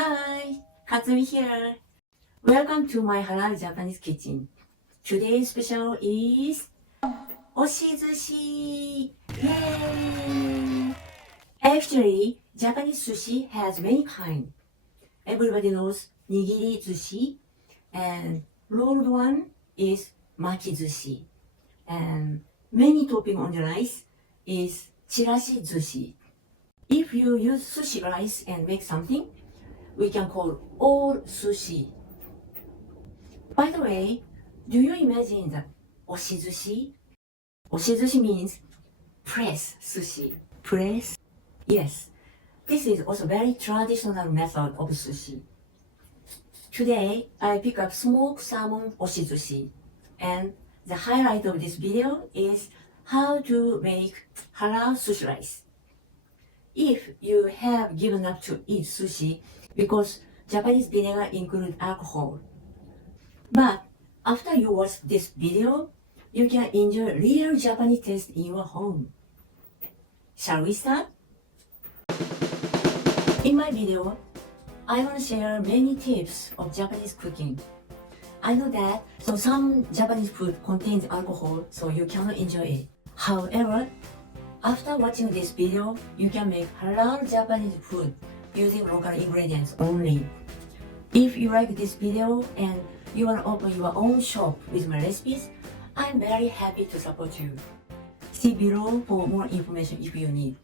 Hi, Katsumi here. Welcome to my Halal Japanese kitchen. Today's special is Oshi-Zushi. Yay! Actually, Japanese sushi has many kinds. Everybody knows nigiri sushi, and rolled one is maki-zushi. And many topping on the rice is chirashi zushi. If you use sushi rice and make something, we can call all sushi. By the way, do you imagine the Oshi-Zushi? Oshi-Zushi means press sushi. Press? Yes. This is also very traditional method of sushi. Today, I pick up smoked salmon Oshi-Zushi. And the highlight of this video is how to make halal sushi rice. If you have given up to eat sushi because Japanese vinegar includes alcohol, but after you watch this video, you can enjoy real Japanese taste in your home. Shall we start? In my video, I want to share many tips of Japanese cooking. I know that some Japanese food contains alcohol, so you cannot enjoy it. However, after watching this video, you can make halal Japanese food using local ingredients only. If you like this video and you want to open your own shop with my recipes, I'm very happy to support you. See below for more information if you need.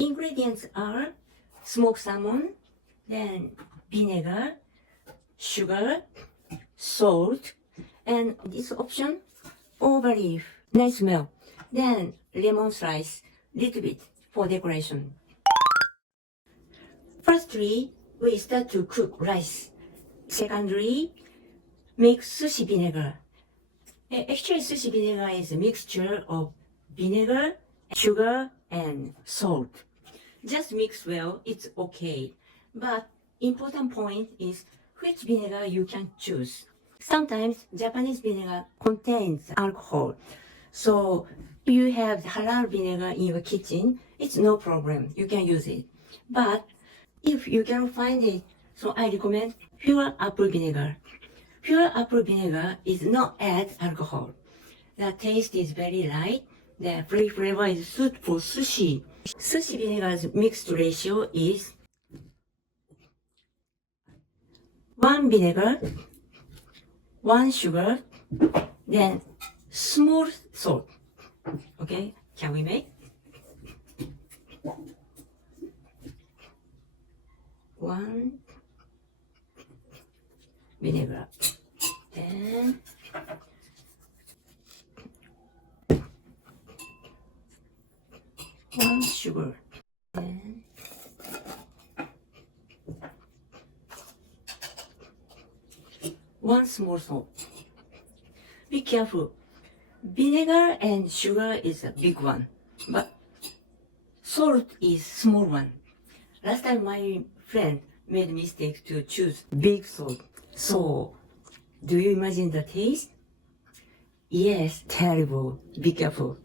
Ingredients are smoked salmon, then vinegar, sugar, salt, and this option, olive leaf, nice smell. Then lemon slice, little bit for decoration. Firstly, we start to cook rice. Secondly, make sushi vinegar. Actually, sushi vinegar is a mixture of vinegar, sugar, and salt. Just mix well, it's okay. But important point is which vinegar you can choose. Sometimes Japanese vinegar contains alcohol. So if you have halal vinegar in your kitchen, it's no problem. You can use it. But if you cannot find it, so I recommend pure apple vinegar. Pure apple vinegar is not add alcohol. The taste is very light. The flavor is suited for sushi. Sushi vinegar's mixed ratio is 1 vinegar, 1 sugar, then small salt. Okay, can we make? 1 vinegar, then 1 sugar, then 1 small salt. Be careful. Vinegar and sugar is a big one, but salt is small one. Last time my friend made a mistake to choose big salt. So, do you imagine the taste? Yes, terrible. Be careful.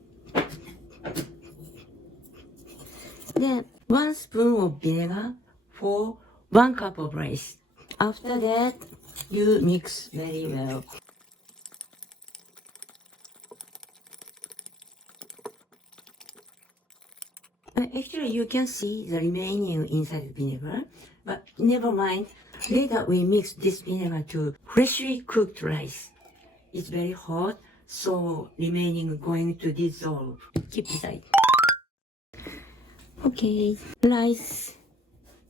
Then 1 spoon of vinegar for 1 cup of rice. After that, you mix very well. Actually, you can see the remaining inside the vinegar, but never mind. Later, we mix this vinegar to freshly cooked rice. It's very hot, so remaining going to dissolve. Keep aside. Okay, rice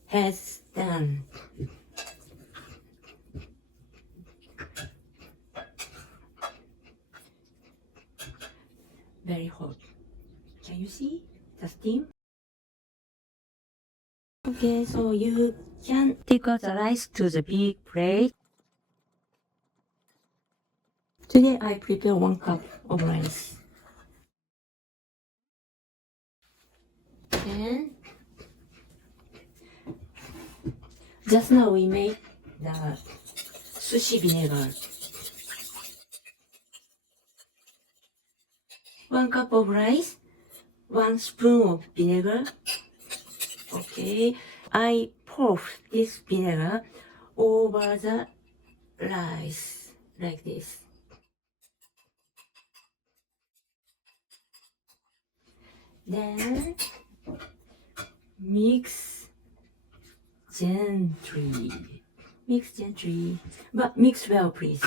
has done. Very hot. Can you see the steam? Okay, so you can take out the rice to the big plate. Today I prepare 1 cup of rice. And just now we made the sushi vinegar. 1 cup of rice, 1 spoon of vinegar. Okay, I pour this vinegar over the rice like this. Then mix gently. Mix gently, but mix well, please.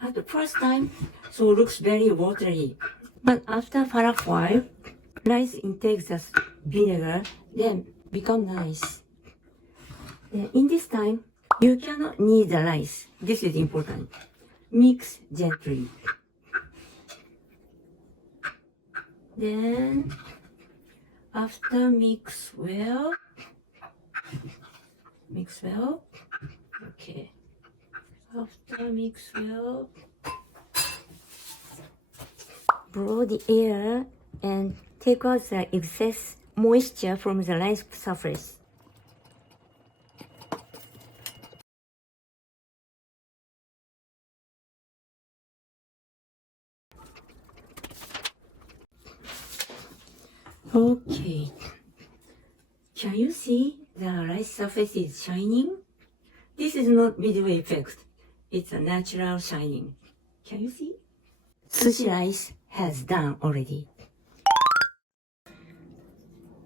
At the first time, so looks very watery. But after for a while, rice intakes the vinegar, then become nice. Then in this time, you cannot knead the rice. This is important. Mix gently. Then after mix well. Okay. After mix well, blow the air and take out the excess moisture from the rice surface. Okay. Can you see the rice surface is shining? This is not video effect. It's a natural shining. Can you see? Sushi rice has done already.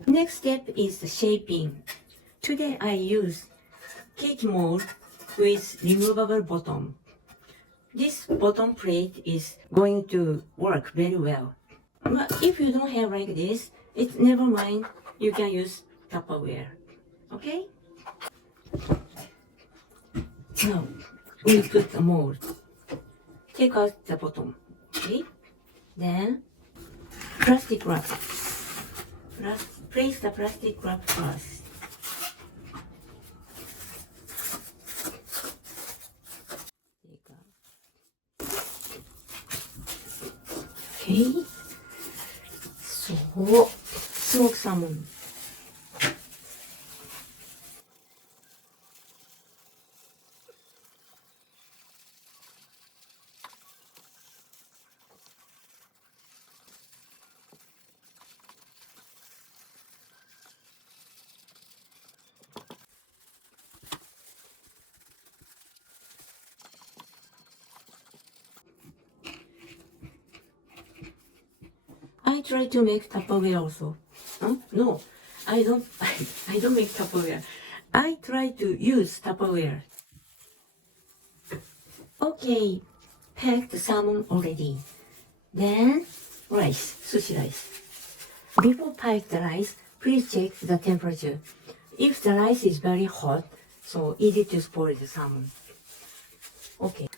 Next step is the shaping. Today I use cake mold with removable bottom. This bottom plate is going to work very well. But if you don't have like this, it's never mind. You can use Tupperware. Okay? Now, we put the mold. Take out the bottom. Okay? Then, plastic wrap. Place the plastic wrap first. Okay? So, smoked salmon. I try to make Tupperware also. Huh? No, I don't. I don't make Tupperware. I try to use Tupperware. Okay, pack the salmon already. Then rice, sushi rice. Before pack the rice, please check the temperature. If the rice is very hot, so easy to spoil the salmon. Okay.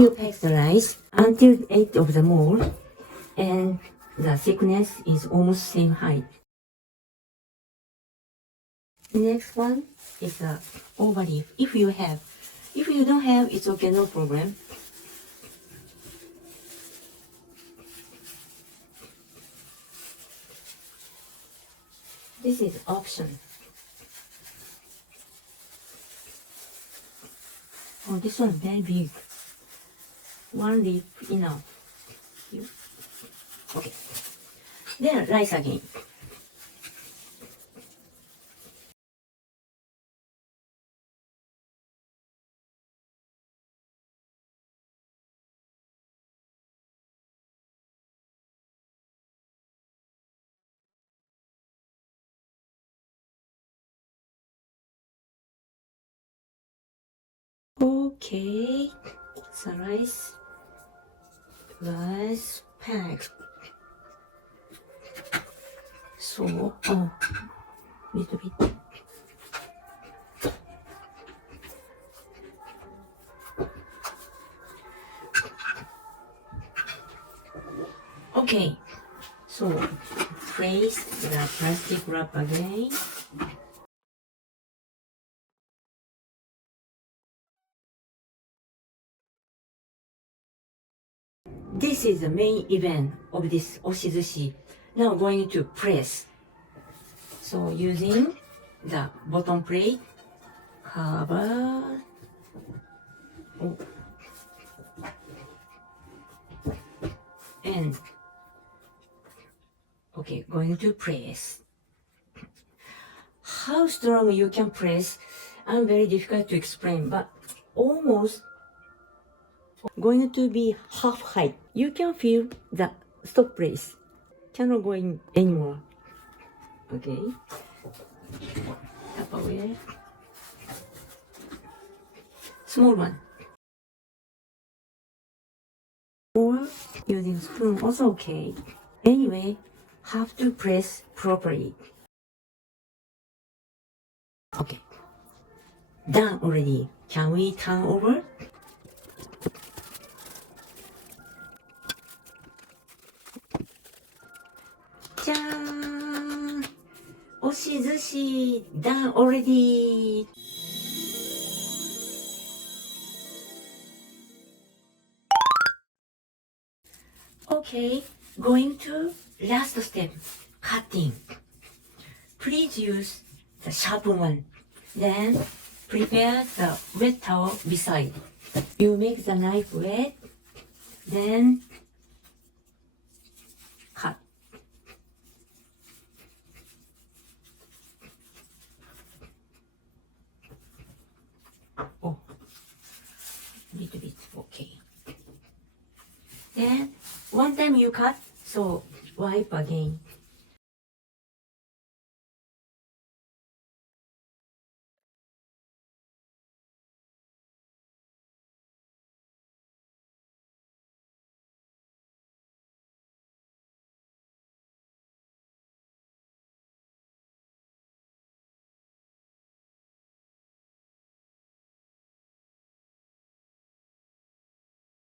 You pack the rice until the edge of the mold, and the thickness is almost same height. Next one is the overleaf. If you have, if you don't have, it's okay, no problem. This is option. Oh, this one very big. One leaf enough. Okay. Then rice again. Okay, the rice was packed. So, oh, little bit. Okay, so place the plastic wrap again. This is the main event of this Oshi-Zushi. Now going to press. So using the bottom plate, cover. Oh. And okay, going to press. How strong you can press, I'm very difficult to explain, but almost going to be half height. You can feel the stop place. Cannot go in anymore. Okay. Tupperware. Small one. Or using spoon also okay. Anyway, have to press properly. Okay. Done already. Can we turn over? Jan! Oshi-Zushi done already! Okay, going to last step, cutting. Please use the sharp one. Then prepare the wet towel beside. You make the knife wet, then cut. Oh, little bit, okay. Then one time you cut, so wipe again.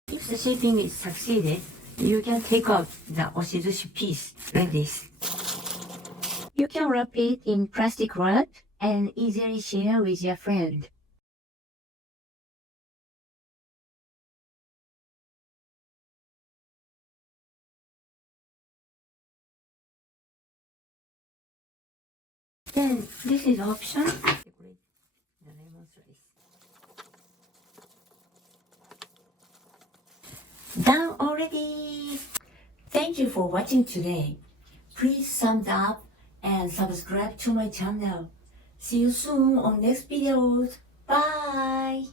If the shaping is succeeded, you can take out the Oshi-Zushi piece like this. You can wrap it in plastic wrap and easily share with your friend. Then this is option. Decorate the lemon slice. Done already! Thank you for watching today. Please thumbs up and subscribe to my channel. See you soon on next videos. Bye!